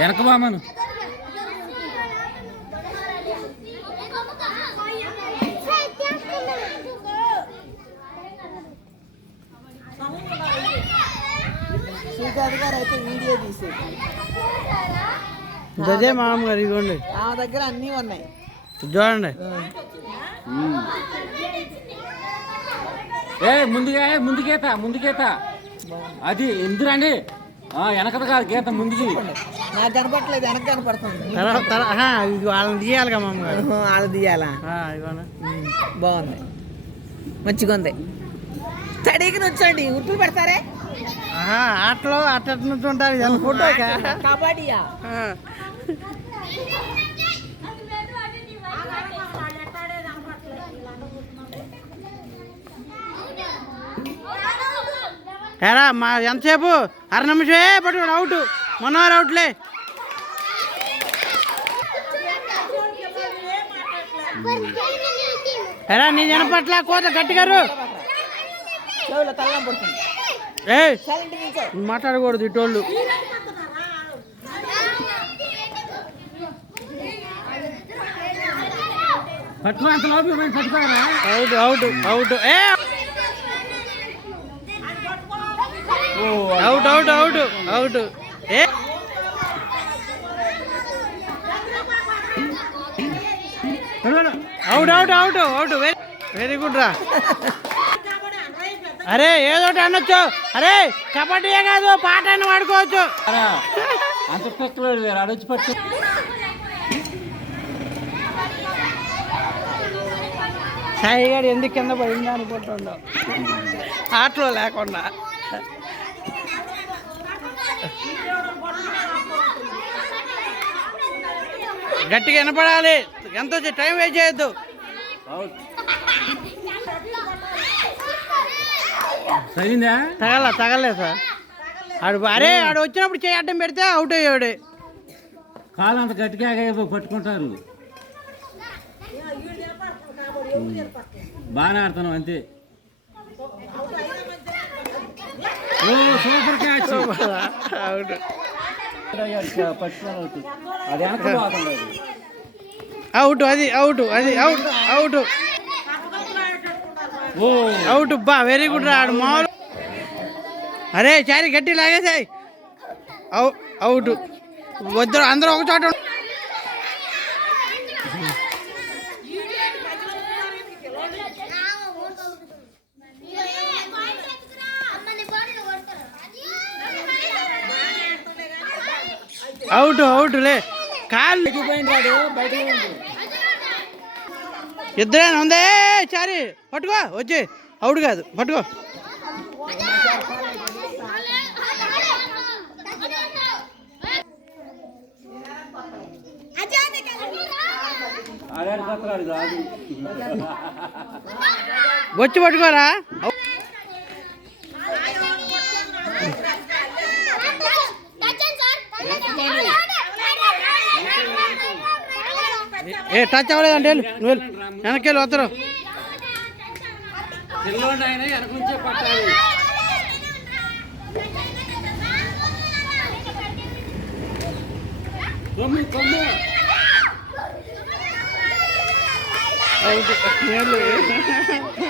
వెనక బామను శ్రీకాంత్ గారు అయితే వీడియో తీసేది అదే మామగారు ఇదిగోండి ఆ దగ్గర అన్నీ ఉన్నాయి చూడండి. ముందుకేత అది ఎందురండి వెనకది కాదు గీత ముందుకి నాకు కనపడట్లేదు, వెనక కనపడుతుంది. ఇది వాళ్ళని తీయాలిగా మామగారు. వాళ్ళు తీయాలా? బాగుంది, మంచిగా ఉంది. స్టడీకి నుంచోండి, ఉట్టులు పెడతారే. ఆటలో అట్ట నుంచి ఉంటారు. ఫోటో కబడ్డీయా? ఎరా మా ఎంతసేపు అర నిమిషమే పట్టుకోడు అవుట్. మొన్నవారు అవుట్లే. ఎరా నీ జనపట్ల కోత గట్టిగారు ఏ మాట్లాడకూడదు ఇటోళ్ళు. అవుట్ అవుట్ అవుట్ ఏ అవుట్ అవుట్ అవుట్ అవుట్ ఏ out out out out very good రా. అరే ఏదోటి అనొచ్చు. అరే కబడ్డీయే కాదు పాట అయినా వాడుకోవచ్చు. అంత పెక్కలేదు అడొచ్చి పట్టు. సాయి గారు ఎందుకు కింద పడిందా అనుకుంటుండవు ఆటలో లేకుండా. గట్టిగా వినపడాలి. ఎంత వచ్చి టైం వేస్ట్ చేయొద్దు. తగలేదు సార్. అరే ఆడు వచ్చినప్పుడు చేయి అడ్డం పెడితే అవుట్ అయ్యాడు. కాలు అంత గట్టిగా పట్టుకుంటారు. బాగానే ఆడుతున్నాం అంతే. Super catch. అవుట్ అవుట్ అది అవుట్ అది అవుట్ అవుట్ అవుట్ బా వెరీ గుడ్ రా. ఆడు మామూలు. అరే చారి గట్టి లాగేసాయి. అవుట్ వద్దు అందరూ ఒక చోట. అవుట్ అవుట్ లే కాళ్ళు ఇద్దరేనా ఉందే. చారి పట్టుకో వచ్చి అవుట్ కాదు పట్టుకో. వచ్చి పట్టుకోరా. ఏ టచ్ అవ్వలేదంటే నువ్వు వెనకెళ్ళి వస్తారు. అవుట్